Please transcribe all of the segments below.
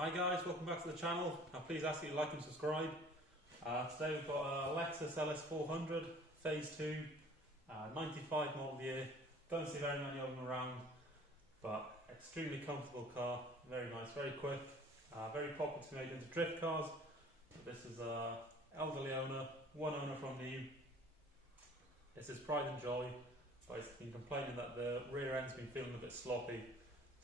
Hi guys, welcome back to the channel. Please ask that you like and subscribe. Today we've got a Lexus LS400 Phase 2, 95 model year. Don't see very many of them around, but extremely comfortable car, very nice, very quick, very popular to be made into drift cars. This is an elderly owner, one owner from new. This is pride and joy, but he's been complaining that the rear end's been feeling a bit sloppy.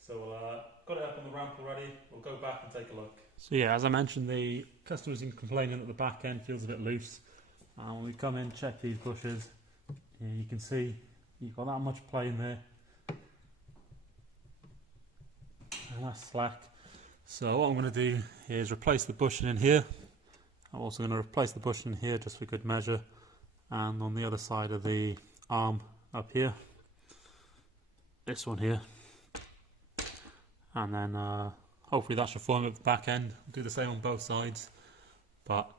So got it up on the ramp already. We'll go back and take a look. So yeah, as I mentioned, the customer's been complaining that the back end feels a bit loose. When we come in, check these bushes, you can see you've got that much play in there, and that's slack. So what I'm going to do is replace the bushing in here. I'm also going to replace the bushing in here just for good measure, and on the other side of the arm up here, this one here. And then hopefully that should form at the back end. I'll do the same on both sides, but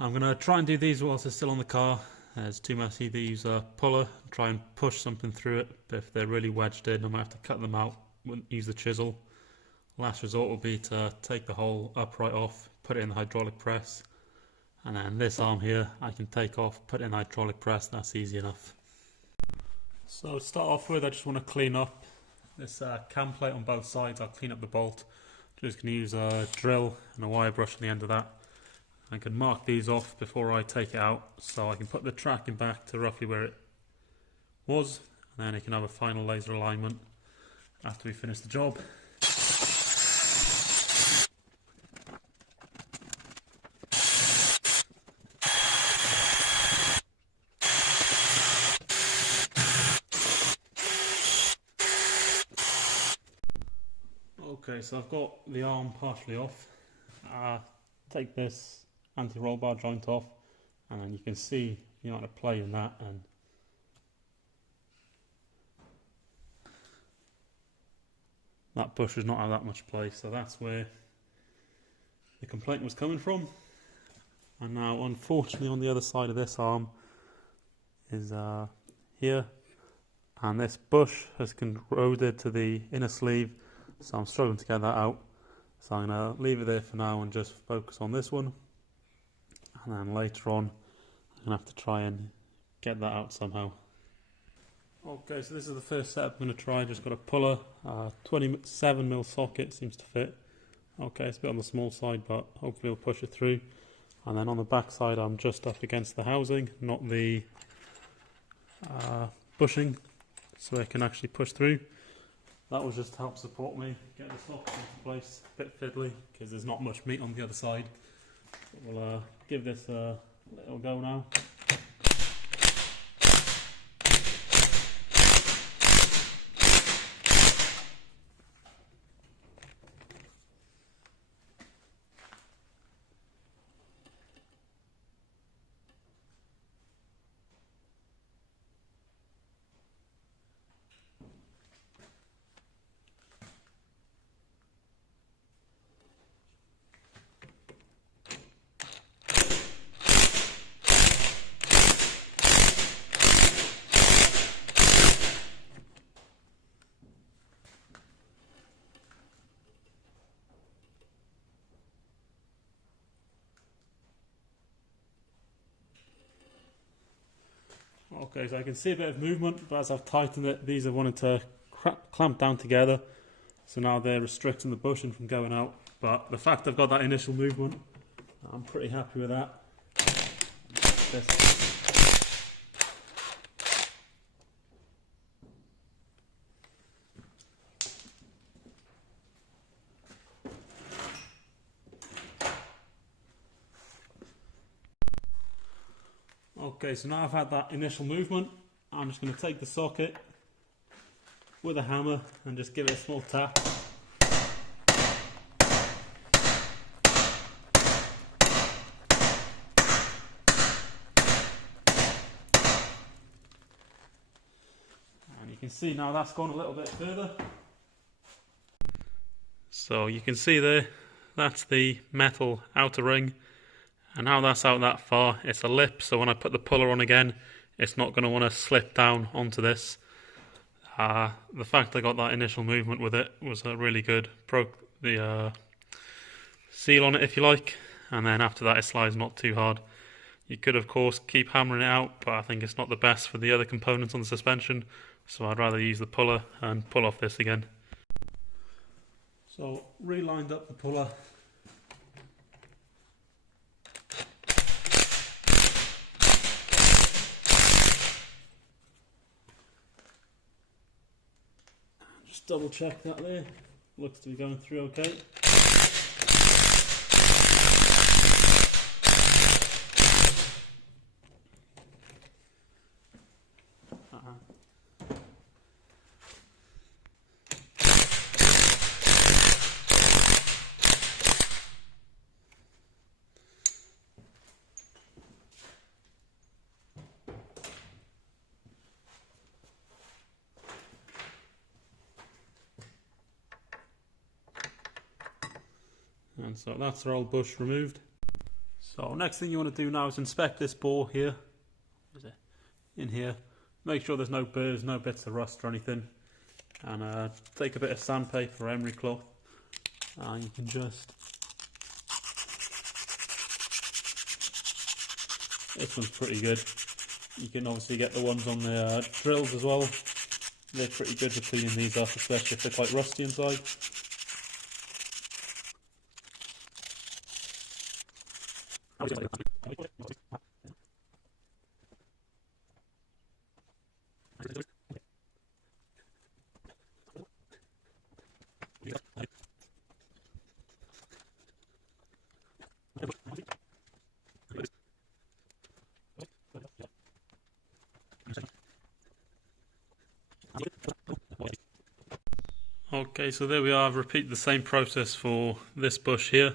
I'm going to try and do these whilst they're still on the car. It's too messy to use a puller, try and push something through it, but if they're really wedged in I might have to cut them out, wouldn't use the chisel. Last resort will be to take the whole upright off, put it in the hydraulic press, and then this arm here I can take off, put it in the hydraulic press. That's easy enough. So to start off with, I just want to clean up this cam plate on both sides. I'll clean up the bolt. Just going to use a drill and a wire brush on the end of that. I can mark these off before I take it out, so I can put the tracking back to roughly where it was, and then I can have a final laser alignment after we finish the job. Okay, so I've got the arm partially off. Take this anti-roll bar joint off, and then you can see the amount of play in that, and that bush does not have that much play, so that's where the complaint was coming from. And now unfortunately on the other side of this arm is here, and this bush has corroded to the inner sleeve, so I'm struggling to get that out. So I'm going to leave it there for now and just focus on this one, and then later on I'm going to have to try and get that out somehow. Okay, so this is the first setup I'm going to try. Just got a puller, 27mm socket seems to fit. Okay, it's a bit on the small side, but hopefully it'll push it through. And then on the back side I'm just up against the housing, not the bushing, so it can actually push through. That was just to help support me, get the socket into place. A bit fiddly because there's not much meat on the other side. But we'll give this a little go now. Okay, so I can see a bit of movement, but as I've tightened it, these have wanted to clamp down together. So now they're restricting the bushing from going out. But the fact I've got that initial movement, I'm pretty happy with that. Okay, so now I've had that initial movement, I'm just going to take the socket with a hammer and just give it a small tap. And you can see now that's gone a little bit further. So you can see there, that's the metal outer ring. And now that's out that far, it's a lip, so when I put the puller on again, it's not going to want to slip down onto this. The fact I got that initial movement with it was really good. Broke the seal on it if you like, and then after that it slides not too hard. You could of course keep hammering it out, but I think it's not the best for the other components on the suspension, so I'd rather use the puller and pull off this again. So relined up the puller. Just double check that there. Looks to be going through okay. And so that's our old bush removed. So next thing you want to do now is inspect this bore here. Where is it? In here. Make sure there's no burrs, no bits of rust or anything. And take a bit of sandpaper or emery cloth. And you can just... This one's pretty good. You can obviously get the ones on the drills as well. They're pretty good for cleaning these off, especially if they're quite rusty inside. Okay, so there we are. I've repeated the same process for this bush here.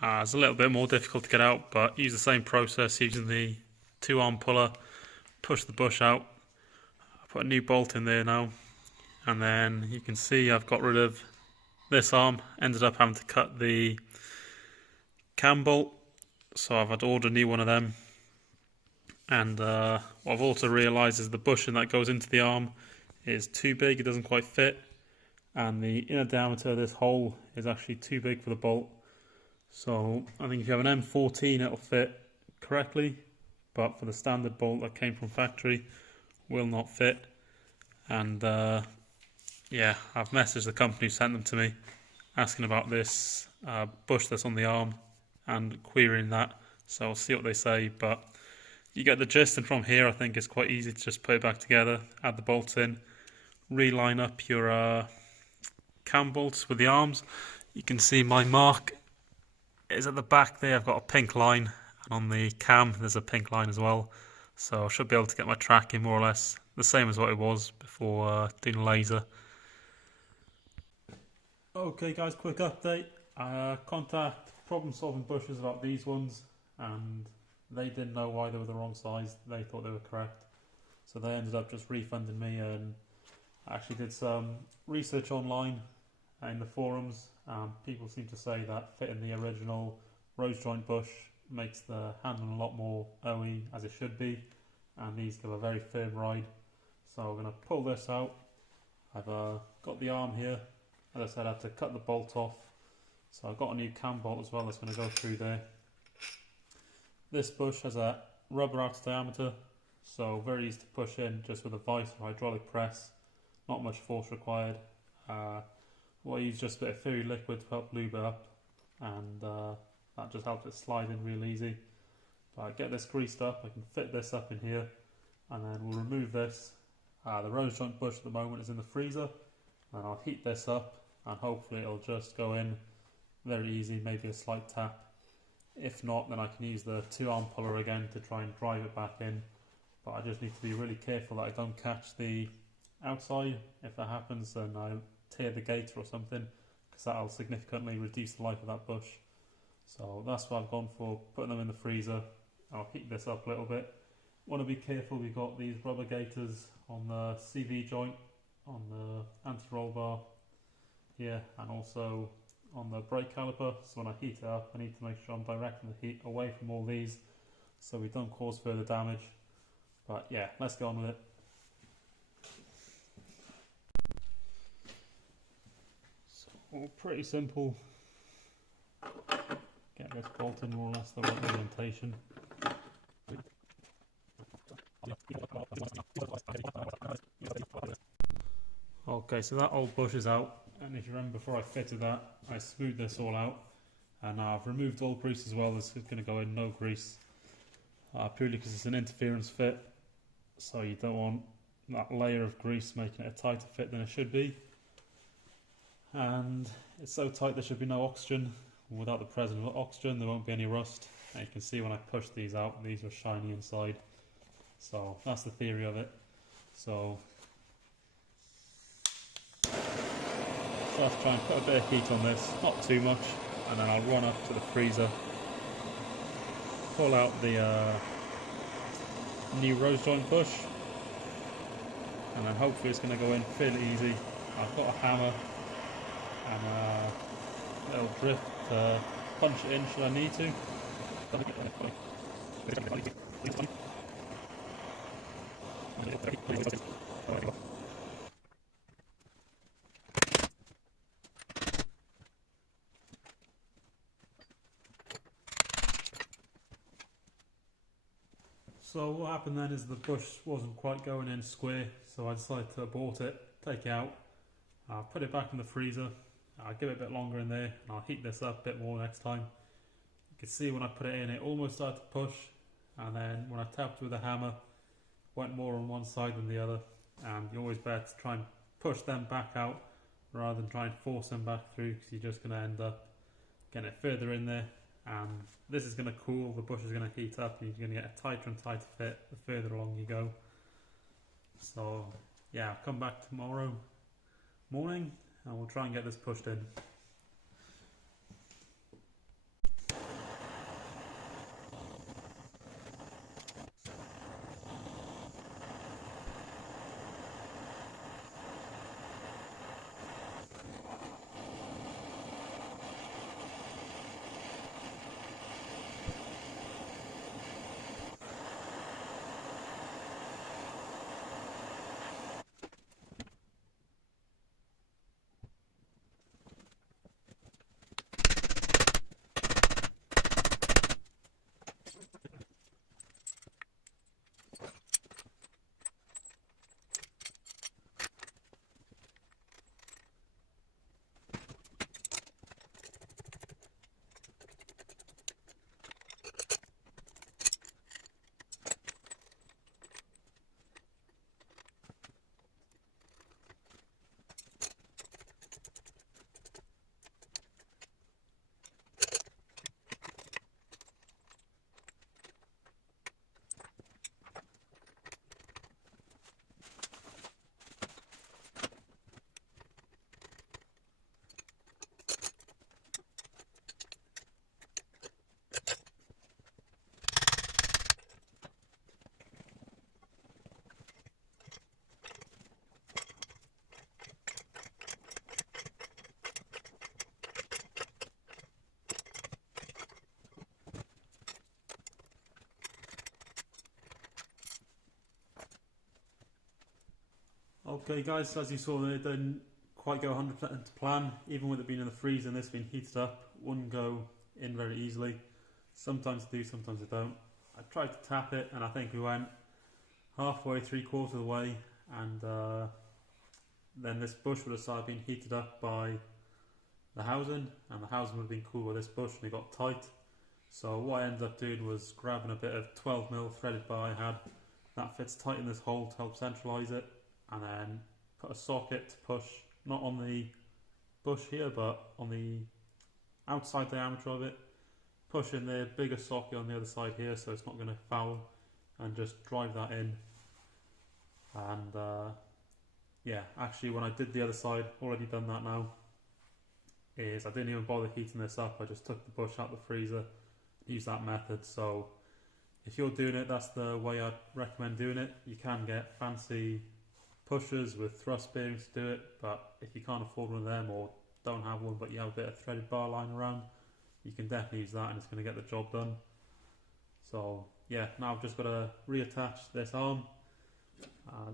It's a little bit more difficult to get out, but use the same process using the 2-arm puller. Push the bush out. I put a new bolt in there now, and then you can see I've got rid of this arm. Ended up having to cut the cam bolt, so I've had to order a new one of them. And what I've also realised is the bushing that goes into the arm is too big. It doesn't quite fit. And the inner diameter of this hole is actually too big for the bolt. So I think if you have an M14 it'll fit correctly, but for the standard bolt that came from factory will not fit. And yeah, I've messaged the company who sent them to me asking about this bush that's on the arm and querying that, so I'll see what they say. But you get the gist, and from here I think it's quite easy to just put it back together, add the bolts in, reline up your cam bolts with the arms. You can see my mark is at the back there. I've got a pink line, and on the cam there's a pink line as well, so I should be able to get my tracking more or less the same as what it was before doing laser. Okay guys, quick update. Contact Problem Solving Bushes about these ones, and they didn't know why they were the wrong size. They thought they were correct, so they ended up just refunding me. And I actually did some research online in the forums. People seem to say that fitting the original rose joint bush makes the handling a lot more OE, as it should be, and these give a very firm ride. So I'm going to pull this out. I've got the arm here. As I said, I had to cut the bolt off, so I've got a new cam bolt as well that's going to go through there. This bush has a rubber outer diameter, so very easy to push in just with a vice or hydraulic press. Not much force required. We'll use just a bit of fairy liquid to help lube it up, and that just helps it slide in real easy. But I get this greased up, I can fit this up in here, and then we'll remove this. The rose joint bush at the moment is in the freezer, and I'll heat this up, and hopefully it'll just go in very easy, maybe a slight tap. If not, then I can use the 2-arm puller again to try and drive it back in. But I just need to be really careful that I don't catch the outside. If that happens, then I'll tear the gator or something, because that'll significantly reduce the life of that bush. So that's what I've gone for, putting them in the freezer. I'll heat this up a little bit. Want to be careful, we've got these rubber gators on the CV joint, on the anti-roll bar here, and also on the brake caliper. So when I heat it up, I need to make sure I'm directing the heat away from all these so we don't cause further damage. But yeah, let's get on with it. So Well, pretty simple. Get this bolted more or less the right orientation. Okay, so that old bush is out, and if you remember before I fitted that, I smoothed this all out, and now I've removed all grease as well. This is going to go in no grease, purely because it's an interference fit, so you don't want that layer of grease making it a tighter fit than it should be. And it's so tight there should be no oxygen. Without the presence of oxygen there won't be any rust, and you can see when I push these out, these are shiny inside. So that's the theory of it. So let's try and put a bit of heat on this, not too much, and then I'll run up to the freezer, pull out the new rose joint bush, and then hopefully it's going to go in fairly easy. I've got a hammer and a little drift to punch it in should I need to. So what happened then is the bush wasn't quite going in square, so I decided to abort it, take it out, put it back in the freezer. I'll give it a bit longer in there, and I'll heat this up a bit more next time. You can see when I put it in, it almost started to push, and then when I tapped with a hammer, went more on one side than the other. And you're always better to try and push them back out rather than try and force them back through, because you're just going to end up getting it further in there, and this is going to cool, the bush is going to heat up, and you're going to get a tighter and tighter fit the further along you go. So yeah, I'll come back tomorrow morning and we'll try and get this pushed in. Okay guys, so as you saw it didn't quite go 100% to plan. Even with it being in the freezer and this being heated up, it wouldn't go in very easily. Sometimes it do, sometimes it don't. I tried to tap it and I think we went halfway, 3/4 of the way, and then this bush would have started being heated up by the housing, and the housing would have been cool with this bush and it got tight. So what I ended up doing was grabbing a bit of 12mm threaded bar I had that fits tight in this hole to help centralise it, and then put a socket to push, not on the bush here but on the outside diameter of it, push in the bigger socket on the other side here so it's not going to foul, and just drive that in. And yeah, actually when I did the other side, already done that now, is I didn't even bother heating this up, I just took the bush out of the freezer, used that method. So if you're doing it, that's the way I'd recommend doing it. You can get fancy pushers with thrust bearings to do it, but if you can't afford one of them or don't have one but you have a bit of threaded bar lying around, you can definitely use that and it's going to get the job done. So yeah, now I've just got to reattach this arm,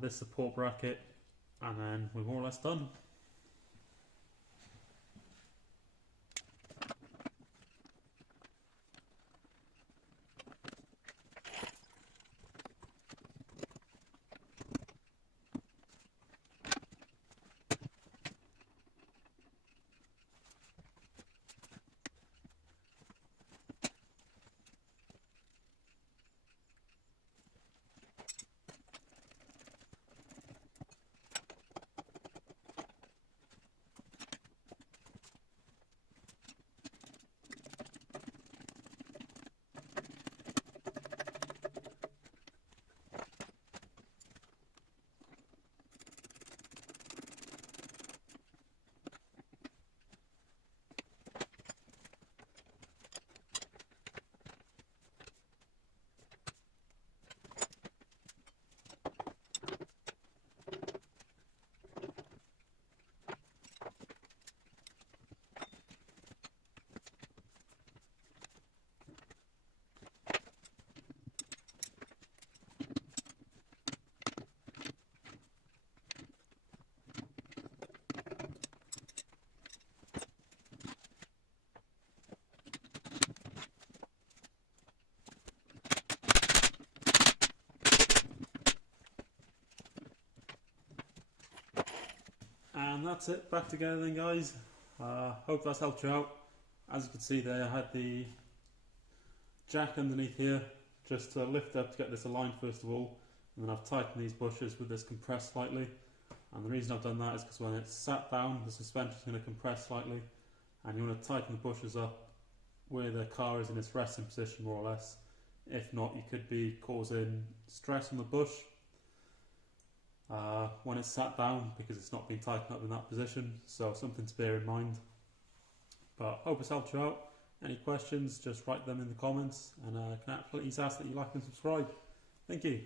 this support bracket, and then we're more or less done. that's it, back together then guys. Hope that's helped you out. As you can see there, I had the jack underneath here just to lift up to get this aligned first of all, and then I've tightened these bushes with this compressed slightly. And the reason I've done that is because when it's sat down, the suspension is going to compress slightly, and you want to tighten the bushes up where the car is in its resting position more or less. If not, you could be causing stress on the bush when it's sat down because it's not been tightened up in that position, so something to bear in mind. But hope it's helped you out. Any questions, just write them in the comments, and I can absolutely ask that you like and subscribe. Thank you.